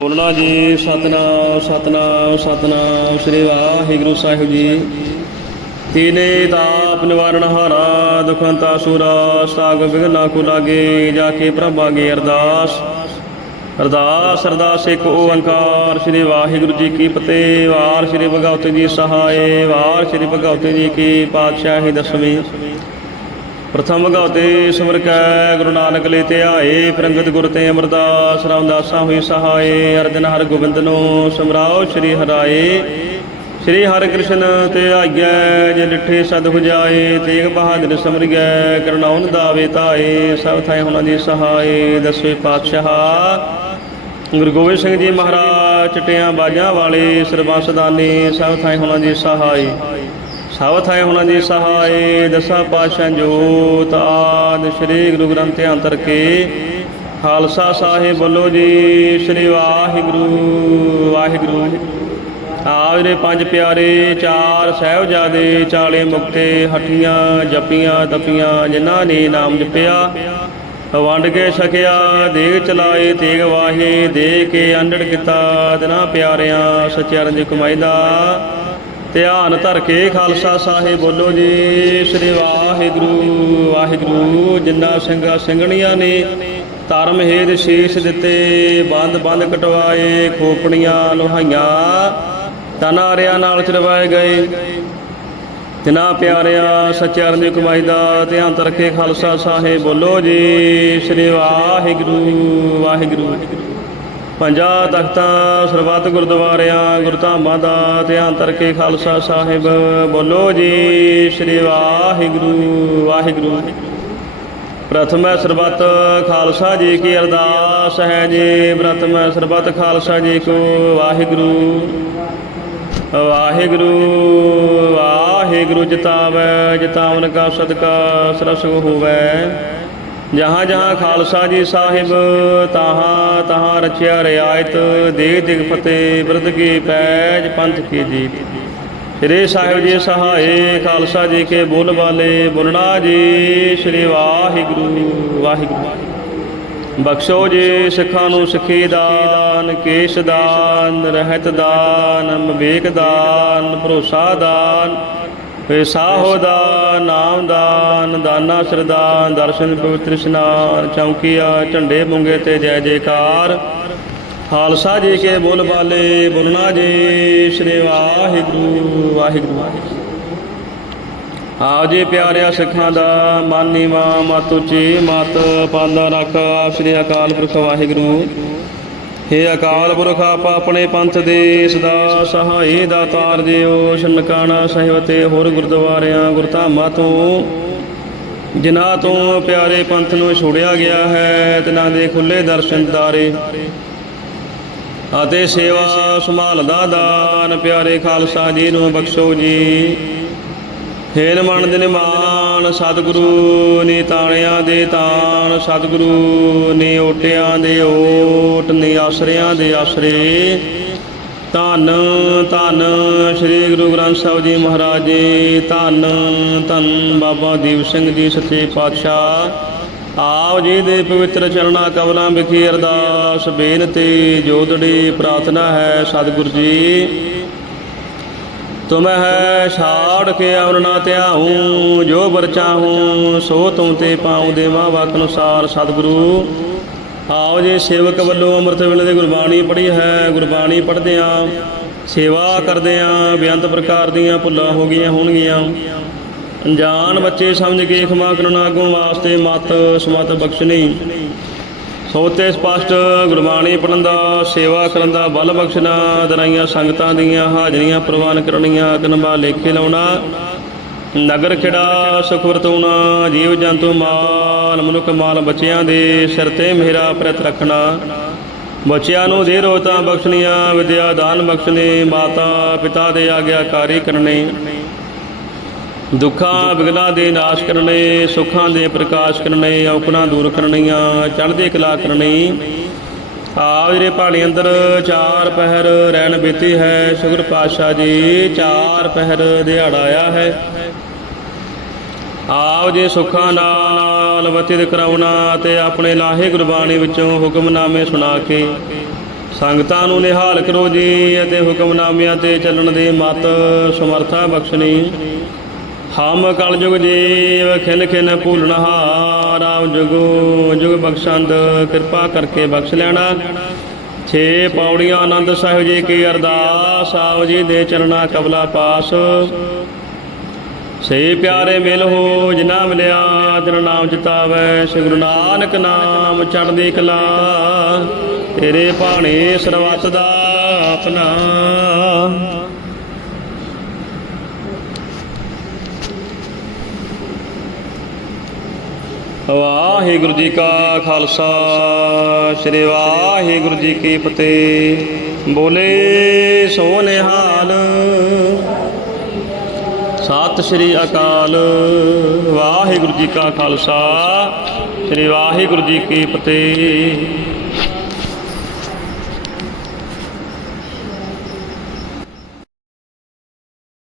ਬੋਲਣਾ ਜੀ, ਸਤਨਾਮ ਸਤਨਾਮ ਸਤਨਾਮ, ਸ੍ਰੀ ਵਾਹਿਗੁਰੂ ਸਾਹਿਬ ਜੀ। ਤੀਨੇ ਤਾਪ ਨਿਵਾਰਣ ਹਾਰਾ, ਦੁਖੰਤਾ ਸੂਰਾ, ਸਾਗ ਬਿਗਨਾ ਕੋ ਲਾਗੇ, ਜਾ ਕੇ ਪ੍ਰਭਾਗੇ ਅਰਦਾਸ। ਅਰਦਾਸ ਅਰਦਾਸ, ਇੱਕ ਓੰਕਾਰ, ਸ੍ਰੀ ਵਾਹਿਗੁਰੂ ਜੀ ਕੀ ਫਤਿਹ। ਵਾਰ ਸ੍ਰੀ ਭਗਵਤ ਜੀ ਸਹਾਏ, ਵਾਰ ਸ੍ਰੀ ਭਗਵਤ ਜੀ ਕੀ ਪਾਤਸ਼ਾਹੀ ਦਸਵੀਂ। ਪ੍ਰਥਮ ਗਾਉਤੇ ਸਿਮਰ ਕੈ, ਗੁਰੂ ਨਾਨਕ ਲੈ ਤੇ ਆਏ, ਪ੍ਰੰਗਤ ਗੁਰ ਤੇ ਅਮਰਦਾਸ, ਰਾਮਦਾਸਾਂ ਹੋਈ ਸਹਾਏ, ਅਰਜਨ ਹਰ ਗੋਬਿੰਦ ਨੂੰ ਸਮਰਾਓ, ਸ੍ਰੀ ਹਰਾਏ। ਸ੍ਰੀ ਹਰਿ ਕ੍ਰਿਸ਼ਨ ਤੇ ਆਗਿਆ, ਜੇ ਡਿਠੇ ਸਦ ਹੁਜਾਏ ਤੇਗ ਬਹਾਦਰ ਸਿਮਰ ਗੈ ਕਰਨਾਉਨ ਦਾਵੇ ਤਾਏ ਸਭ ਥਾਈ ਹੁਣਾਂ ਦੀ ਸਹਾਏ ਦਸਵੇਂ ਪਾਤਸ਼ਾਹ। ਗੁਰੂ ਗੋਬਿੰਦ ਸਿੰਘ ਜੀ ਮਹਾਰਾਜ, ਚਟਿਆਂ ਬਾਜਾਂ ਵਾਲੇ ਸਰਬੰਸਦਾਨੀ ਸਭ ਥਾਈ ਹੁਣਾਂ ਦੀ ਸਹਾਏ। ਸਭ ਥਾਈ ਹੁਣਾਂ ਜੀ, ਸਹਾਏ ਦਸਾਂ ਪਾਤਸ਼ਾਹ ਜੋਤ ਆਦ ਸ੍ਰੀ ਗੁਰੂ ਗ੍ਰੰਥ ਅੰਤਰ ਕੇ ਖਾਲਸਾ ਸਾਹਿਬ ਬੋਲੋ ਜੀ, ਸ੍ਰੀ ਵਾਹਿਗੁਰੂ ਵਾਹਿਗੁਰੂ। ਆਵਰੇ ਪੰਜ ਪਿਆਰੇ, ਚਾਰ ਸਹਿਬਜ਼ਾਦੇ, ਚਾਲੇ ਮੁਕਤੇ, ਹੱਠੀਆਂ, ਜਪੀਆਂ, ਤਪੀਆਂ, ਜਿਨ੍ਹਾਂ ਨੇ ਨਾਮ ਜਪਿਆ, ਵੰਡ ਕੇ ਛਕਿਆ, ਦੇਗ ਚਲਾਏ, ਤੇਗ ਵਾਹੇ, ਦੇ ਕੇ ਅੰਡੜ ਕੀਤਾ, ਦਿਨਾਂ ਪਿਆਰਿਆਂ ਸਚਿਆਰਨ ਦੀ ਕਮਾਈ ਦਾ ਧਿਆਨ ਧਰ ਕੇ ਖਾਲਸਾ ਸਾਹਿਬ ਬੋਲੋ ਜੀ, ਸ੍ਰੀ ਵਾਹਿਗੁਰੂ ਵਾਹਿਗੁਰੂ, ਜਿੰਨਾ ਸਿੰਘਾ ਸਿੰਘਣੀਆਂ ਨੇ, ਧਰਮ ਹੇਦ ਸ਼ੀਸ਼ ਦਿੱਤੇ, ਬੰਦ ਬੰਦ ਕਟਵਾਏ ਖੋਪਣੀਆਂ ਲੋਹਾਈਆਂ, ਤਨਾਰਿਆਂ ਨਾਲ ਚਰਵਾਏ ਗਏ। ਜਿਨ੍ਹਾਂ ਪਿਆਰਿਆ ਸੱਚਿਆਂ ਦੀ ਕਮਾਈ ਦਾ ਧਿਆਨ ਧਰ ਕੇ ਖਾਲਸਾ ਸਾਹਿਬ ਬੋਲੋ ਜੀ, ਸ੍ਰੀ ਵਾਹਿਗੁਰੂ ਵਾਹਿਗੁਰੂ। ਪੰਜਾਂ ਤਖਤਾਂ, ਸਰਬੱਤ ਗੁਰਦੁਆਰਿਆਂ ਗੁਰਧਾਮਾਂ ਦਾ ਧਿਆਨ ਧਰ ਕੇ ਖਾਲਸਾ ਸਾਹਿਬ, ਬੋਲੋ ਜੀ, ਸ੍ਰੀ ਵਾਹਿਗੁਰੂ ਵਾਹਿਗੁਰੂ। ਪ੍ਰਥਮ ਹੈ ਸਰਬੱਤ ਖਾਲਸਾ ਜੀ ਕੀ ਅਰਦਾਸ ਹੈ ਜੀ। ਪ੍ਰਥਮ ਹੈ ਸਰਬੱਤ ਖਾਲਸਾ ਜੀ ਕੋ ਵਾਹਿਗੁਰੂ। ਵਾਹਿਗੁਰੂ ਵਾਹਿਗੁਰੂ ਜਿਤਾਵੈ, ਜਿਤਾਵਨ ਕਾ ਸਦਕਾ ਸਰਸ ਹੋਵੇ। ਜਹਾਂ ਜਹਾਂ ਖਾਲਸਾ ਜੀ ਸਾਹਿਬ, ਤਹਾਂ ਤਹਾਂ ਰਚਿਆ ਰਿਆਇਤ ਦੇ ਦਿਗ ਫਤਿਹ ਬਿਰਧ ਕੀ ਪੈਜ ਪੰਥ ਕੀ ਜੀਤ ਸ੍ਰੀ ਸਾਹਿਬ ਜੀ ਸਹਾਏ, ਖਾਲਸਾ ਜੀ ਕੇ ਬੋਲ ਵਾਲੇ ਬੋਲਣਾ ਜੀ, ਸ੍ਰੀ ਵਾਹਿਗੁਰੂ ਵਾਹਿਗੁਰੂ। ਬਖਸ਼ੋ ਜੀ ਸਿੱਖਾਂ ਨੂੰ ਸਿੱਖੀ ਦਾਨ, ਕੇਸ਼ ਦਾਨ, ਰਹਿਤ ਦਾਨ, ਵਿਵੇਕ ਦਾਨ, ਭਰੋਸਾ ਦਾਨ ਸਾਹੋ ਦਾਨ ਨਾਮ ਦਾਨ, ਦਾਨਾ ਸਰਦਾਨ, ਦਰਸ਼ਨ ਪਵਿੱਤਰ ਇਸ਼ਨਾਨ, ਚੌਂਕੀਆ, ਝੰਡੇ ਮੁੰਗੇ ਤੇ ਜੈ ਜੈਕਾਰ। ਖਾਲਸਾ ਜੀ ਕੇ ਬੋਲ ਬਾਲੇ, ਬੋਲਣਾ ਜੀ, ਸ੍ਰੀ ਵਾਹਿਗੁਰੂ ਵਾਹਿਗੁਰੂ ਆਓ ਜੀ ਪਿਆਰਿਆ ਸਿੱਖਾਂ ਦਾ, ਮਨ ਨੀਵਾ ਮਤ ਉੱਚੀ ਮਤ ਪਾਂਦਾ ਰੱਖ, ਸ੍ਰੀ ਅਕਾਲ ਪੁਰਖ ਵਾਹਿਗੁਰੂ। ਹੇ ਅਕਾਲ ਪੁਰਖ ਆਪ ਆਪਣੇ ਪੰਥ ਦੇ ਸਦਾ ਸਹਾਈ ਦਾਤਾਰ ਜਿਓ ਸ਼ਨਕਾਣਾ ਸਾਹਿਬ ਤੇ ਹੋਰ ਗੁਰਦੁਆਰਿਆਂ ਗੁਰਧਾਮਾਂ ਤੋਂ। ਜਿਨ੍ਹਾਂ ਤੋਂ ਪਿਆਰੇ ਪੰਥ ਨੂੰ ਛੋੜਿਆ ਗਿਆ ਹੈ ਤਿਨਾਂ ਦੇ ਖੁੱਲੇ ਦਰਸ਼ਨ ਦਾਰੇ ਅਤੇ ਸੇਵਾ ਸੰਭਾਲ ਦਾ ਦਾਨ ਪਿਆਰੇ ਖਾਲਸਾ ਜੀ ਨੂੰ ਬਖਸ਼ੋ ਜੀ। ਹੇਨ ਮਨ ਦੇ ਨਿਮਾਨ ਸਤਿਗੁਰੂ, ਨੇ ਤਾਣਿਆਂ ਦੇ ਤਾਣ ਸਤਿਗੁਰੂ, ਨੇ ਓਟਿਆਂ ਦੇ ਓਟ, ਨੇ ਆਸਰਿਆਂ ਦੇ ਆਸਰੇ। ਧੰਨ ਧੰਨ ਸ੍ਰੀ ਗੁਰੂ ਗ੍ਰੰਥ ਸਾਹਿਬ ਜੀ ਮਹਾਰਾਜ ਜੀ, ਧੰਨ ਧੰਨ ਬਾਬਾ ਦੀਪ ਸਿੰਘ ਜੀ ਸੱਚੇ ਪਾਤਸ਼ਾਹ। ਆਪ ਜੀ ਦੇ ਪਵਿੱਤਰ ਚਰਣਾ ਕਮਲਾਂ ਵਿਖੇ ਅਰਦਾਸ, ਬੇਨਤੀ ਜੋਦੜੀ ਪ੍ਰਾਰਥਨਾ ਹੈ ਸਤਿਗੁਰੂ ਜੀ। ਤੁਮ ਹੈ ਛਾੜ ਕੇ ਅਵਰ ਨਾ ਧਿਆਉ, ਜੋ ਬਰ ਚਾਹੂੰ, ਸੋ ਤੁਮ ਤੇ ਪਾਉ ਦੇਵਾ ਵਾਕ ਅਨੁਸਾਰ ਸਤਿਗੁਰੂ। ਆਓ ਜੇ ਸੇਵਕ ਵੱਲੋਂ ਅੰਮ੍ਰਿਤ ਵੇਲੇ ਦੀ ਗੁਰਬਾਣੀ ਪੜ੍ਹੀ ਹੈ, ਗੁਰਬਾਣੀ ਪੜ੍ਹਦਿਆਂ ਸੇਵਾ ਕਰਦਿਆਂ ਬੇਅੰਤ ਪ੍ਰਕਾਰ ਦੀਆਂ ਭੁੱਲਾਂ ਹੋ ਗਈਆਂ ਹੋਣਗੀਆਂ। ਅਣਜਾਣ ਬੱਚੇ ਸਮਝ ਕੇ ਖਮਾ ਕਰਨ ਅੱਗੋਂ ਵਾਸਤੇ ਮਤ, ਸਮਤ ਬਖਸ਼ਣੀ। ਸੋਤੇ ਸਪਸ਼ਟ ਗੁਰਬਾਣੀ ਪੜਨ ਦਾ ਸੇਵਾ ਕਰਨ ਦਾ ਬਲ ਬਖਸ਼ਣਾ, ਦਰਾਈਆਂ ਸੰਗਤਾਂ ਦੀਆਂ ਹਾਜ਼ਰੀਆਂ ਪ੍ਰਵਾਨ ਕਰਨੀਆਂ, ਅਗਨਬਾ ਲੇਖੇ ਲਾਉਣਾ, ਨਗਰ ਖਿੜਾ ਸੁਖ ਵਰਤਉਣਾ ਜੀਵ ਜੰਤੂ ਮਾਲ, ਮਨੁੱਖ ਮਾਲ ਬੱਚਿਆਂ ਦੇ ਸਿਰ ਤੇ ਮੇਰਾ ਪ੍ਰਤ ਰੱਖਣਾ। ਬੱਚਿਆਂ ਨੂੰ ਦੇ ਰੋਤਾਂ ਬਖਸ਼ਣੀਆਂ, ਵਿਦਿਆ ਦਾਨ ਬਖਸ਼ਣੇ, ਮਾਤਾ ਪਿਤਾ ਦੇ ਆਗਿਆਕਾਰੀ ਕਰਨੇ। ਦੁੱਖਾਂ ਵਿਗਨਾਂ ਦੇ ਨਾਸ਼ ਕਰਨੇ, ਸੁੱਖਾਂ ਦੇ ਪ੍ਰਕਾਸ਼ ਕਰਨੇ, ਔਕੜਾਂ ਦੂਰ ਕਰਨੀਆਂ, ਚੜ੍ਹਦੀ ਕਲਾ ਕਰਨੀ। ਆਪ ਜਿਹੜੇ ਪਹਾੜੀ ਅੰਦਰ ਚਾਰ ਪਹਿਰ ਰਹਿਣ ਬੀਤੀ ਹੈ ਸ਼ੁਗਰ ਪਾਤਸ਼ਾਹ ਜੀ, ਚਾਰ ਪਹਿਰ ਦਿਹਾੜਾ ਆਇਆ ਹੈ। ਆਪ ਜੀ ਸੁੱਖਾਂ ਨਾਲ ਬਤੀਤ ਕਰਾਉਣਾ ਤੇ ਆਪਣੇ ਲਾਹੇ ਗੁਰਬਾਣੀ ਵਿੱਚੋਂ ਹੁਕਮਨਾਮੇ ਸੁਣਾ ਕੇ, ਸੰਗਤਾਂ ਨੂੰ ਨਿਹਾਲ ਕਰੋ ਜੀ ਅਤੇ ਹੁਕਮਨਾਮਿਆਂ ਤੇ ਚੱਲਣ ਦੀ ਮਤ ਸਮਰਥਾ ਬਖਸ਼ਣੀ। ਹਮ ਕਲਯੁਗ ਜੀਵ ਖਿਨ ਖਿਨ ਭੂਲਣਹਾਰ ਰਾਮ ਜੁਗੋ ਜੁਗ ਬਖਸ਼ੰਦ ਕਿਰਪਾ ਕਰਕੇ ਬਖਸ਼ ਲੈਣਾ। ਛੇ ਪੌੜੀਆਂ ਆਨੰਦ ਸਾਹਿਬ ਜੀ ਕੀ ਅਰਦਾਸ, ਆਓ ਜੀ ਦੇ ਚਰਨਾ ਕਬਲਾ ਪਾਸ। ਸੇ ਪਿਆਰੇ ਮਿਲ ਹੋ ਜਿਨਾ ਮਿਲਿਆ ਤੇਰਾ ਨਾਮ ਜਿਤਾਵੇ ਸ੍ਰੀ ਗੁਰੂ ਨਾਨਕ ਨਾਮ ਚੜ੍ਹਦੀ ਕਲਾ। ਤੇਰੇ ਭਾਣੇ ਸਰਬੱਤ ਦਾ ਆਪਣਾ। ਵਾਹਿਗੁਰੂ ਜੀ ਕਾ ਖਾਲਸਾ, ਸ੍ਰੀ ਵਾਹਿਗੁਰੂ ਜੀ ਕੀ ਫਤਿਹ। ਬੋਲੇ ਸੋ ਨਿਹਾਲ ਸਤਿ ਸ੍ਰੀ ਅਕਾਲ। ਵਾਹਿਗੁਰੂ ਜੀ ਕਾ ਖਾਲਸਾ, ਸ੍ਰੀ ਵਾਹਿਗੁਰੂ ਜੀ ਕੀ ਫਤਿਹ।